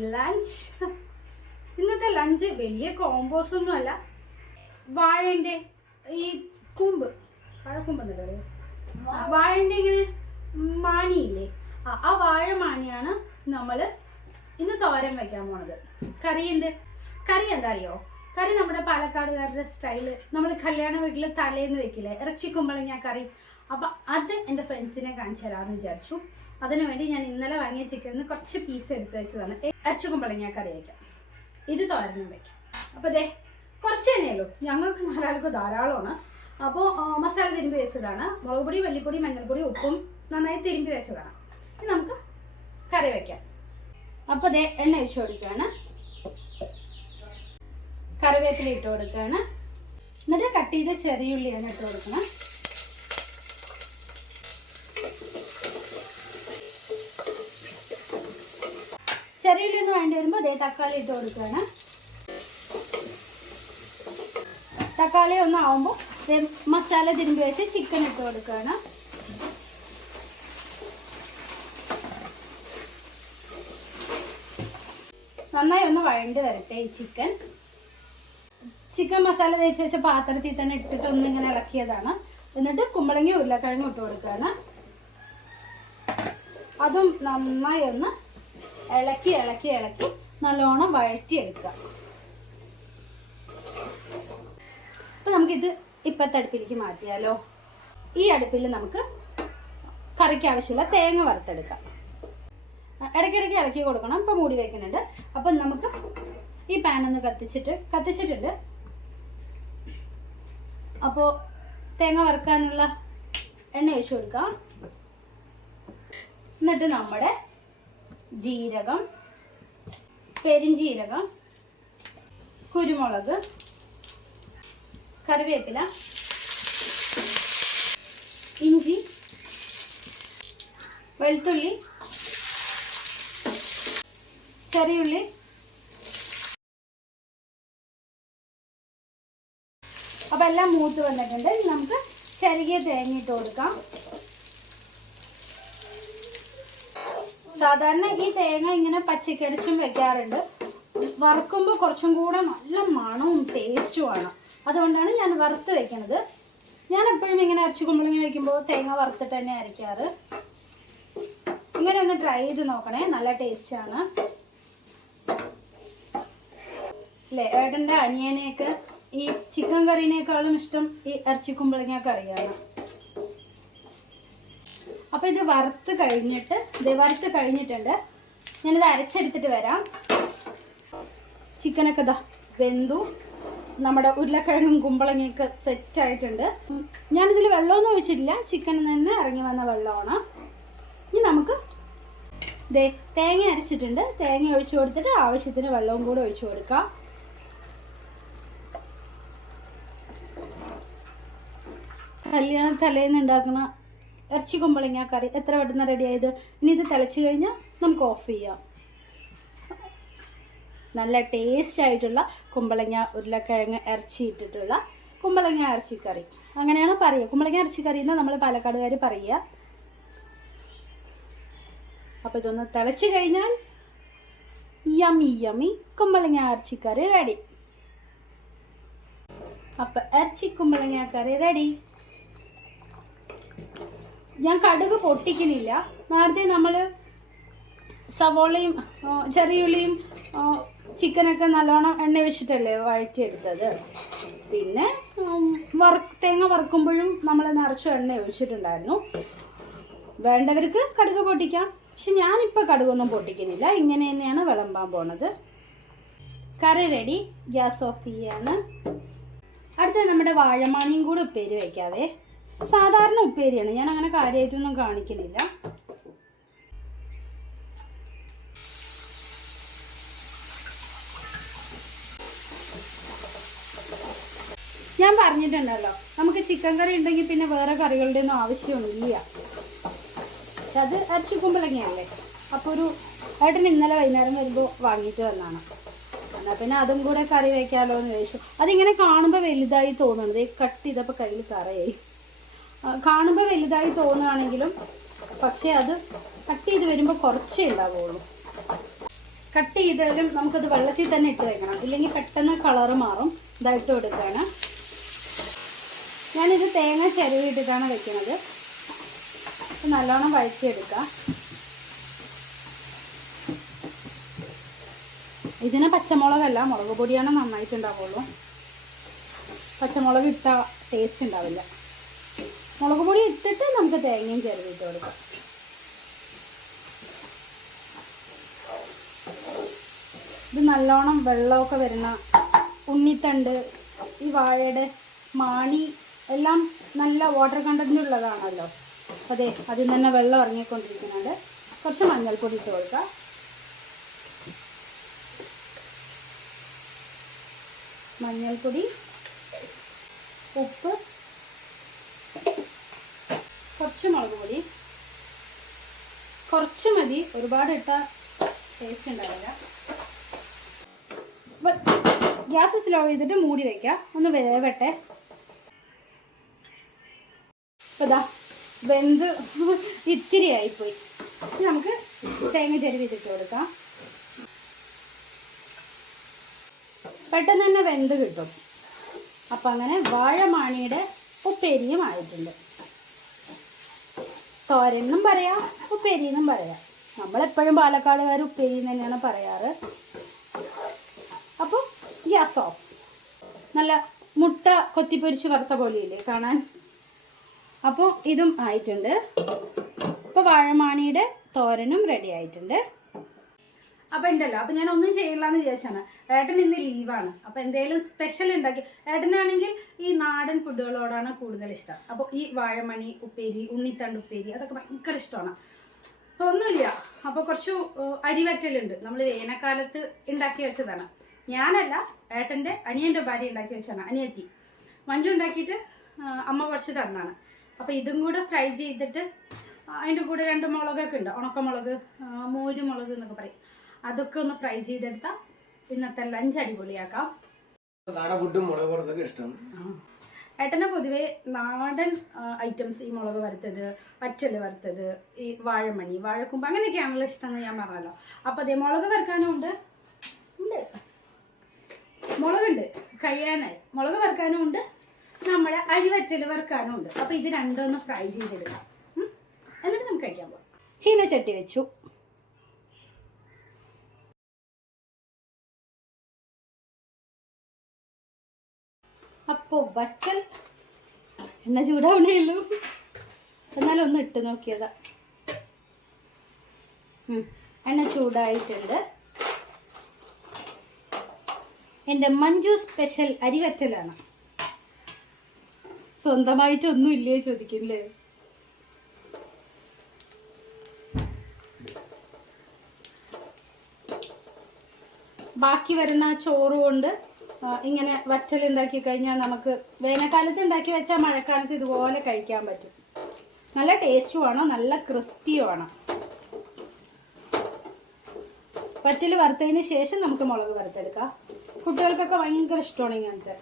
Lunch ഇന്നത്തെ lunch വലിയ combos ഒന്നും അല്ല. വാഴന്റെ ഈ കുമ്പ്. വാഴക്കുമ്പ് എന്നല്ലേ പറയാ? ആ, വാഴന്റെ ഇങ്ങനെ മാണിയില്ലേ? ആ, വാഴ മാണിയാണ് നമ്മൾ ഇന്ന് തോരൻ വെക്കാൻ പോണത്. കറിയുണ്ട്. കറി എന്താ അറിയോ? കറി നമ്മുടെ പാലക്കാടുകാരുടെ സ്റ്റൈൽ. നമ്മൾ കല്യാണ വീട്ടിൽ തലേന്ന് വെക്കില്ലേ? ഇറച്ചി കുമ്പളങ്ങ കറി. അപ്പൊ അത് എന്റെ ഫ്രണ്ട്സിനെ കാണിച്ചു തരാമെന്ന് വിചാരിച്ചു. അതിനു വേണ്ടി ഞാൻ ഇന്നലെ വാങ്ങിയ ചിക്കനിൽ കുറച്ച് പീസ് എടുത്ത് വെച്ചതാണ്. ഇറച്ചി കുമ്പളങ്ങ കറി വയ്ക്കാം ഇത് തോരനും വെക്കാം. അപ്പൊ ദേ കുറച്ച് തന്നെയുള്ളൂ. ഞങ്ങൾക്ക് നാലാൾക്ക് ധാരാളമാണ്. അപ്പോൾ മസാല തിരുമ്പി വെച്ചതാണ്. മുളക് പൊടി വെള്ളിപ്പൊടി മഞ്ഞൾപ്പൊടി ഉപ്പും നന്നായി തിരുമ്പി വെച്ചതാണ്. ഇനി നമുക്ക് കറി വെക്കാം. അപ്പോൾ ദേ എണ്ണ ഒഴിച്ചു കൊടുക്കുകയാണ്. കറിവേപ്പില ഇട്ട് കൊടുക്കുകയാണ്. എന്നിട്ട് കട്ട് ചെയ്ത ചെറിയ ആണ് ഇട്ട് കൊടുക്കണം ചെറിയ ഉള്ളി ഒന്ന് വേണ്ടി വരുമ്പോൾ ദേ തക്കാളി ഇട്ട് കൊടുക്കുകയാണ്. തക്കാളി ഒന്ന് ആവുമ്പോൾ മസാല തിരുമ്പി വെച്ച് ചിക്കൻ ഇട്ട് കൊടുക്കുകയാണ്. നന്നായി ഒന്ന് വഴണ്ട് വരട്ടെ ഈ ചിക്കൻ ചിക്കൻ മസാല തേച്ച് വെച്ച പാത്രത്തിൽ തന്നെ ഇട്ടിട്ട് ഒന്ന് ഇങ്ങനെ ഇളക്കിയതാണ്. എന്നിട്ട് കുമ്പളങ്ങി ഉരുളക്കിഴങ്ങ് ഇട്ട് കൊടുക്കുകയാണ്. അതും നന്നായി ഒന്ന് ഇളക്കി ഇളക്കി ഇളക്കി നല്ലോണം വഴറ്റിയെടുക്കുക. അപ്പൊ നമുക്കിത് ഇപ്പത്തെ അടുപ്പിലേക്ക് മാറ്റിയാലോ? ഈ അടുപ്പിൽ നമുക്ക് കറിക്ക് ആവശ്യമുള്ള തേങ്ങ വറുത്തെടുക്കാം. ഇടയ്ക്കിടയ്ക്ക് ഇളക്കി കൊടുക്കണം. ഇപ്പൊ മൂടി വെക്കുന്നുണ്ട്. അപ്പൊ നമുക്ക് ഈ പാൻ ഒന്ന് കത്തിച്ചിട്ട് കത്തിച്ചിട്ടുണ്ട്. അപ്പോ തേങ്ങ വറുക്കാനുള്ള എണ്ണ ഒഴിച്ചു കൊടുക്കാം. എന്നിട്ട് നമ്മുടെ ജീരകം പെരിഞ്ജീരകം കുരുമുളക് കറിവേപ്പില ഇഞ്ചി വെളുത്തുള്ളി ചെറിയുള്ളി അപ്പൊ എല്ലാം മൂത്ത് വന്നിട്ടുണ്ട്. നമുക്ക് ചെറിയ തേങ്ങ ഇട്ട് കൊടുക്കാം. സാധാരണ ഈ തേങ്ങ ഇങ്ങനെ പച്ചക്കരിച്ചും വെക്കാറുണ്ട്. വറുക്കുമ്പോൾ കുറച്ചും കൂടെ നല്ല മണവും ടേസ്റ്റുമാണ് അതുകൊണ്ടാണ് ഞാൻ വറുത്ത് വെക്കുന്നത് ഞാൻ എപ്പോഴും ഇങ്ങനെ ഇറച്ചി കുമ്പളങ്ങ വെക്കുമ്പോൾ തേങ്ങ വറുത്തിട്ട് തന്നെ അരയ്ക്കാറ്. ഇങ്ങനെ ഒന്ന് ട്രൈ ചെയ്ത് നോക്കണേ. നല്ല ടേസ്റ്റാണ് അല്ലേ ഏട്ടന്റെ അനിയനെയൊക്കെ ഈ ചിക്കൻ കറീനേക്കാളും ഇഷ്ടം ഈ ഇറച്ചി കറിയാണ്. അപ്പൊ ഇത് വറുത്ത് കഴിഞ്ഞിട്ട് ഇത് വറുത്ത് കഴിഞ്ഞിട്ടുണ്ട്. ഞാനിത് അരച്ചെടുത്തിട്ട് വരാം. ചിക്കനൊക്കെ ഇതാ വെന്തു. നമ്മുടെ ഉരുളക്കിഴങ്ങും കുമ്പളങ്ങയൊക്കെ സെറ്റ് ആയിട്ടുണ്ട്. ഞാനിതിൽ വെള്ളമൊന്നും ഒഴിച്ചിട്ടില്ല. ചിക്കനിൽ നിന്ന് ഇറങ്ങി വന്ന വെള്ളമാണ്. ഇനി നമുക്ക് ദേ തേങ്ങ അരച്ചിട്ടുണ്ട്. തേങ്ങ ഒഴിച്ചു കൊടുത്തിട്ട് ആവശ്യത്തിന് വെള്ളവും കൂടെ ഒഴിച്ചു കൊടുക്കാം. കല്യാണ തലേന്ന് ഉണ്ടാക്കുന്ന ഇറച്ചി കുമ്പളങ്ങ കറി എത്ര പെട്ടെന്ന് റെഡി ആയത്? ഇനി ഇത് തിളച്ച് കഴിഞ്ഞാൽ നമുക്ക് ഓഫ് ചെയ്യാം. നല്ല ടേസ്റ്റ് ആയിട്ടുള്ള കുമ്പളങ്ങ ഉരുളക്കിഴങ്ങ് ഇറച്ചി ഇട്ടിട്ടുള്ള കുമ്പളങ്ങ ഇറച്ചിക്കറി. അങ്ങനെയാണ് പറയുക. കുമ്പളങ്ങ ഇറച്ചിക്കറി എന്ന് നമ്മൾ പാലക്കാടുകാർ പറയുക. അപ്പോൾ ഇതൊന്ന് തിളച്ച് കഴിഞ്ഞാൽ യമി യമി കുമ്പളങ്ങ ഇറച്ചിക്കറി റെഡി അപ്പം ഇറച്ചി കുമ്പളങ്ങ കറി റെഡി ഞാൻ കടുക് പൊട്ടിക്കുന്നില്ല. നേരത്തെ നമ്മൾ സവോളയും ചെറിയ ചെറിയുള്ളിയും ചിക്കനൊക്കെ നല്ലോണം എണ്ണ വെച്ചിട്ടല്ലേ വഴറ്റിയെടുത്തത്. പിന്നെ വറുക്ക് തേങ്ങ വറുക്കുമ്പോഴും നമ്മൾ നിറച്ച് എണ്ണ ഒഴിച്ചിട്ടുണ്ടായിരുന്നു. വേണ്ടവർക്ക് കടുക് പൊട്ടിക്കാം. പക്ഷെ ഞാനിപ്പോൾ കടുകൊന്നും പൊട്ടിക്കുന്നില്ല. ഇങ്ങനെ തന്നെയാണ് വിളമ്പാൻ പോണത്. കറി റെഡി ഗ്യാസ് ഓഫ് ചെയ്യാണ്. അടുത്ത നമ്മുടെ വാഴമാണിയും കൂടെ ഉപ്പേരി വയ്ക്കാവേ സാധാരണ ഉപ്പേരിയാണ്. ഞാൻ അങ്ങനെ കാര്യമായിട്ടൊന്നും കാണിക്കുന്നില്ല. ഞാൻ പറഞ്ഞിട്ടുണ്ടല്ലോ നമുക്ക് ചിക്കൻ കറി ഉണ്ടെങ്കിൽ പിന്നെ വേറെ കറികളുടെ ഒന്നും ആവശ്യമൊന്നുമില്ല. പക്ഷെ അത് അരച്ചു അപ്പോൾ ഒരു ഏട്ടൻ ഇന്നലെ വൈകുന്നേരം വരുമ്പോൾ വാങ്ങിയിട്ട് വന്നാണ് എന്നാൽ പിന്നെ അതും കൂടെ കറി വെക്കാലോ എന്ന് ചോദിച്ചു. അതിങ്ങനെ കാണുമ്പോൾ വലുതായി തോന്നുന്നത് കട്ട് ചെയ്തപ്പോൾ കയ്യിൽ കറയായി കാണുമ്പോൾ വലുതായി തോന്നുകയാണെങ്കിലും പക്ഷേ അത് കട്ട് ചെയ്ത് വരുമ്പോൾ കുറച്ചേ ഉണ്ടാവുള്ളൂ. കട്ട് ചെയ്താലും നമുക്കത് വെള്ളത്തിൽ തന്നെ ഇട്ട് വെക്കണം. ഇല്ലെങ്കിൽ പെട്ടെന്ന് കളറ് മാറും. ഇതായിട്ട് കൊടുക്കുകയാണ് ഞാനിത് തേങ്ങ ചിരവിട്ടിട്ടാണ് വെക്കുന്നത്. നല്ലോണം വഴറ്റിയെടുക്കാം. ഇതിന് പച്ചമുളകല്ല മുളക് പൊടിയാണ് നന്നായിട്ടുണ്ടാവുള്ളൂ പച്ചമുളക് ഇട്ട ടേസ്റ്റ് ഉണ്ടാവില്ല. മുളക് പൊടി ഇട്ടിട്ട് നമുക്ക് തേങ്ങയും ചെറുതിട്ട് കൊടുക്കാം. ഇത് നല്ലോണം വെള്ളമൊക്കെ വരുന്ന ഉണ്ണിത്തണ്ട് ഈ വാഴയുടെ മാണി എല്ലാം നല്ല വാട്ടർ കണ്ടന്റ് ഉള്ളതാണല്ലോ. അതെ അതിൽ തന്നെ വെള്ളം ഇറങ്ങിക്കൊണ്ടിരിക്കുന്നുണ്ട്. കുറച്ച് മഞ്ഞൾപ്പൊടി ഇട്ട് കൊടുക്കുക മഞ്ഞൾപ്പൊടി ഉപ്പ് കുറച്ച് മുളക് പൊടി. കുറച്ച് മതി. ഒരുപാട് ഇട്ട ടേസ്റ്റ് ഉണ്ടാവില്ല. ഗ്യാസ് സ്ലോ ചെയ്തിട്ട് മൂടി വെക്കാം. ഒന്ന് വേവട്ടെ. അതാ വെന്ത് ഇത്തിരി ആയിപ്പോയി. നമുക്ക് തേങ്ങ ചെരുവിതിട്ട് കൊടുക്കാം. പെട്ടെന്ന് തന്നെ വെന്ത് കിട്ടും. അപ്പം അങ്ങനെ വാഴമാണിയുടെ ഉപ്പേരിയും ആയിട്ടുണ്ട്. തോരനും പറയാം ഉപ്പേരിന്നും പറയാം. നമ്മളെപ്പോഴും പാലക്കാടുകാർ ഉപ്പേരി തന്നെയാണ് പറയാറ്. അപ്പോൾ ഗ്യാസ്? ഓഫ് നല്ല മുട്ട കൊത്തിപ്പൊരിച്ച് വറുത്ത പോലെയില്ലേ കാണാൻ? അപ്പോൾ ഇതും ആയിട്ടുണ്ട്. അപ്പോൾ വാഴമാണിയുടെ തോരനും റെഡി ആയിട്ടുണ്ട്. അപ്പൊ ഉണ്ടല്ലോ. അപ്പൊ ഞാൻ ഒന്നും ചെയ്യില്ല എന്ന് വിചാരിച്ചാണ്. ഏട്ടൻ ഇന്ന് ലീവാണ് അപ്പൊ എന്തെങ്കിലും സ്പെഷ്യൽ ഉണ്ടാക്കി. ഏട്ടനാണെങ്കിൽ ഈ നാടൻ ഫുഡുകളോടാണ് കൂടുതൽ ഇഷ്ടം. അപ്പൊ ഈ വാഴമണി ഉപ്പേരി ഉണ്ണിത്തണ്ട് ഉപ്പേരി അതൊക്കെ ഭയങ്കര ഇഷ്ടമാണ്. അപ്പൊ ഒന്നുമില്ല. അപ്പൊ കുറച്ച് അരിവറ്റലുണ്ട്. നമ്മൾ വേനൽക്കാലത്ത് ഉണ്ടാക്കി വെച്ചതാണ്. ഞാനല്ല ഏട്ടന്റെ അനിയന്റെ ഭാര്യ ഉണ്ടാക്കി വെച്ചാണ് അനിയത്തി. മഞ്ജു ഉണ്ടാക്കിയിട്ട് അമ്മ കുറച്ച് തന്നാണ്. അപ്പൊ ഇതും കൂടെ ഫ്രൈ ചെയ്തിട്ട് അതിന്റെ കൂടെ രണ്ട് മുളകൊക്കെ ഉണ്ട്. ഉണക്കമുളക് മോരുമുളക് മോര് മുളക് എന്നൊക്കെ പറയും. അതൊക്കെ ഒന്ന് ഫ്രൈ ചെയ്തെടുത്താൽ ഇന്നത്തെ ലഞ്ച് അടിപൊളിയാക്കാം. ഇഷ്ടം. ഏട്ടനെ പൊതുവേ നാടൻ ഐറ്റംസ് ഈ മുളക് വറുത്തത് പച്ചൽ വറുത്തത് ഈ വാഴമണി വാഴക്കുമ്പ് അങ്ങനെയൊക്കെയാണല്ലോ ഇഷ്ടം എന്ന് ഞാൻ പറഞ്ഞല്ലോ. അപ്പൊ അതേ മുളക് വറുക്കാനും ഉണ്ട്. ഉണ്ട്. മുളകുണ്ട്. കഴിയാനായി. മുളക് വറുക്കാനും ഉണ്ട്. നമ്മുടെ അരിവറ്റൽ വറുക്കാനും ഉണ്ട്. അപ്പൊ ഇത് രണ്ടും ഒന്ന് ഫ്രൈ ചെയ്തെടുക്കാം. എന്നിട്ട് നമുക്ക് കഴിക്കാൻ പോകാം ചീനച്ചട്ടി വെച്ചു. അപ്പോ വറ്റൽ. എന്നാ ചൂടാവണേ എന്നാലും ഒന്ന് ഇട്ട് നോക്കിയതാ. എണ്ണ ചൂടായിട്ടുണ്ട്. എന്റെ മഞ്ജു സ്പെഷ്യൽ അരിവറ്റലാണ്. സ്വന്തമായിട്ടൊന്നും ഇല്ലേ ചോദിക്കില്ലേ ബാക്കി വരുന്ന ചോറ് കൊണ്ട് ഇങ്ങനെ വറ്റൽ ഉണ്ടാക്കി കഴിഞ്ഞാൽ നമുക്ക് വേനൽക്കാലത്ത് ഉണ്ടാക്കി വെച്ചാൽ മഴക്കാലത്ത് ഇതുപോലെ കഴിക്കാൻ പറ്റും. നല്ല ടേസ്റ്റുമാണ് നല്ല ക്രിസ്പിയുമാണ് വറ്റൽ വറുത്തതിന് ശേഷം നമുക്ക് മുളക് വറുത്തെടുക്കാം. കുട്ടികൾക്കൊക്കെ ഭയങ്കര ഇഷ്ടമാണ് ഇങ്ങനത്തെ.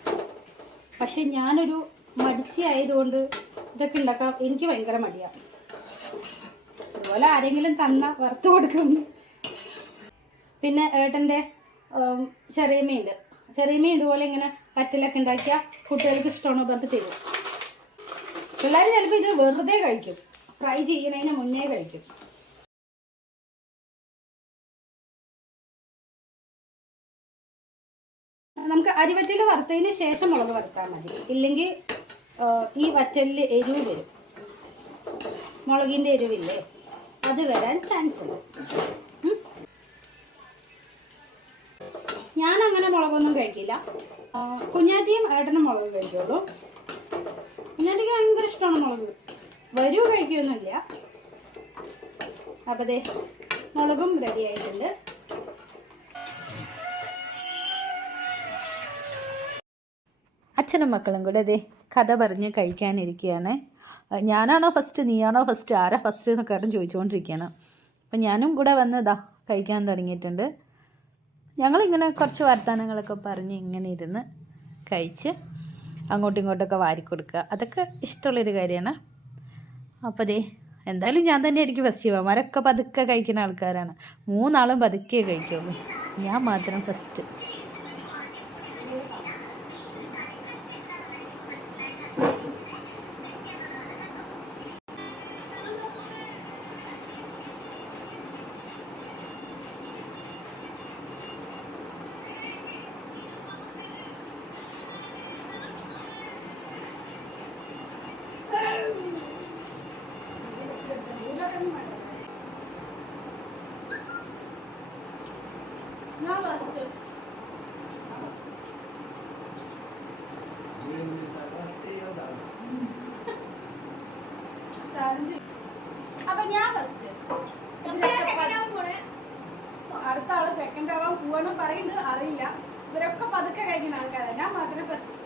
പക്ഷെ ഞാനൊരു മടിച്ചി ആയതുകൊണ്ട് ഇതൊക്കെ ഉണ്ടാക്കാൻ എനിക്ക് ഭയങ്കര മടിയാണ് അതുപോലെ ആരെങ്കിലും തന്ന വറുത്ത് കൊടുക്കും. പിന്നെ ഏട്ടന്റെ ഉം, ചെറിയമ്മയുണ്ട് മീൻ ഇതുപോലെ ഇങ്ങനെ പറ്റലൊക്കെ ഉണ്ടാക്കിയാൽ കുട്ടികൾക്ക് ഇഷ്ടമാണോ പറഞ്ഞ് തരും. പിള്ളേർ ചിലപ്പോൾ ഇത് വെറുതെ കഴിക്കും. ഫ്രൈ ചെയ്യുന്നതിന് മുന്നേ കഴിക്കും. നമുക്ക് അരിവറ്റൽ വറുത്തതിന് ശേഷം മുളക് വറുത്താൽ മതി. ഇല്ലെങ്കിൽ ഈ വറ്റലിൽ എരിവ് വരും. മുളകിന്റെ എരിവില്ലേ? അത് വരാൻ ചാൻസ് ഉണ്ട്. ഞാൻ അങ്ങനെ മുളകൊന്നും കഴിക്കില്ല. കുഞ്ഞാറ്റിയും ഏട്ടനും മുളക് കഴിക്കുള്ളൂ കുഞ്ഞാറ്റിക്ക് ഭയങ്കര ഇഷ്ടമാണ് മുളക്. വരൂ കഴിക്കുകയൊന്നുമില്ല അപ്പം ദേ മുളകും റെഡി ആയിട്ടുണ്ട്. അച്ഛനും മക്കളും കൂടെ അതെ കഥ പറഞ്ഞ് കഴിക്കാനിരിക്കുകയാണ്. ഞാനാണോ ഫസ്റ്റ് നീയാണോ ഫസ്റ്റ് ആരാ ഫസ്റ്റ് എന്നൊക്കെ ഏട്ടൻ ചോദിച്ചുകൊണ്ടിരിക്കുകയാണ്. അപ്പം ഞാനും കൂടെ വന്നതാ കഴിക്കാൻ തുടങ്ങിയിട്ടുണ്ട്. ഞങ്ങളിങ്ങനെ കുറച്ച് വർത്തമാനങ്ങളൊക്കെ പറഞ്ഞ് ഇങ്ങനെ ഇരുന്ന് കഴിച്ച് അങ്ങോട്ടും ഇങ്ങോട്ടൊക്കെ വാരി കൊടുക്കുക അതൊക്കെ ഇഷ്ടമുള്ളൊരു കാര്യമാണ്. അപ്പോൾ ദേ എന്തായാലും ഞാൻ തന്നെ ആയിരിക്കും ഫസ്റ്റ് അവന്മാരൊക്കെ പതുക്കെ കഴിക്കുന്ന ആൾക്കാരാണ്. മൂന്നാളും പതുക്കെ കഴിക്കുള്ളൂ. ഞാൻ മാത്രം ഫസ്റ്റ് കഴിക്കുന്ന ആൾക്കാരാണ് ഞാൻ മാത്രമേ ഫസ്റ്റ്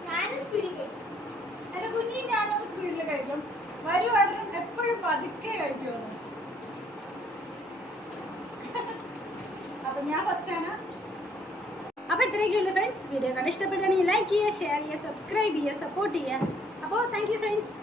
എന്റെ കുഞ്ഞി ഞാനും സ്പീഡിൽ കഴിക്കും. വരുവായിട്ടും എപ്പോഴും പതുക്കെ കഴിക്കുള്ളൂ അപ്പൊ ഞാൻ ഫസ്റ്റ് ആണ്. അപ്പൊ ഇത്രയൊക്കെയുള്ളൂ ഫ്രണ്ട്സ് വീഡിയോ കണ്ട് ഇഷ്ടപ്പെടുകയാണെങ്കിൽ ലൈക്ക് ചെയ്യുക ഷെയർ ചെയ്യുക സബ്സ്ക്രൈബ് ചെയ്യുക സപ്പോർട്ട് ചെയ്യുക. അപ്പോൾ താങ്ക് യു ഫ്രണ്ട്സ്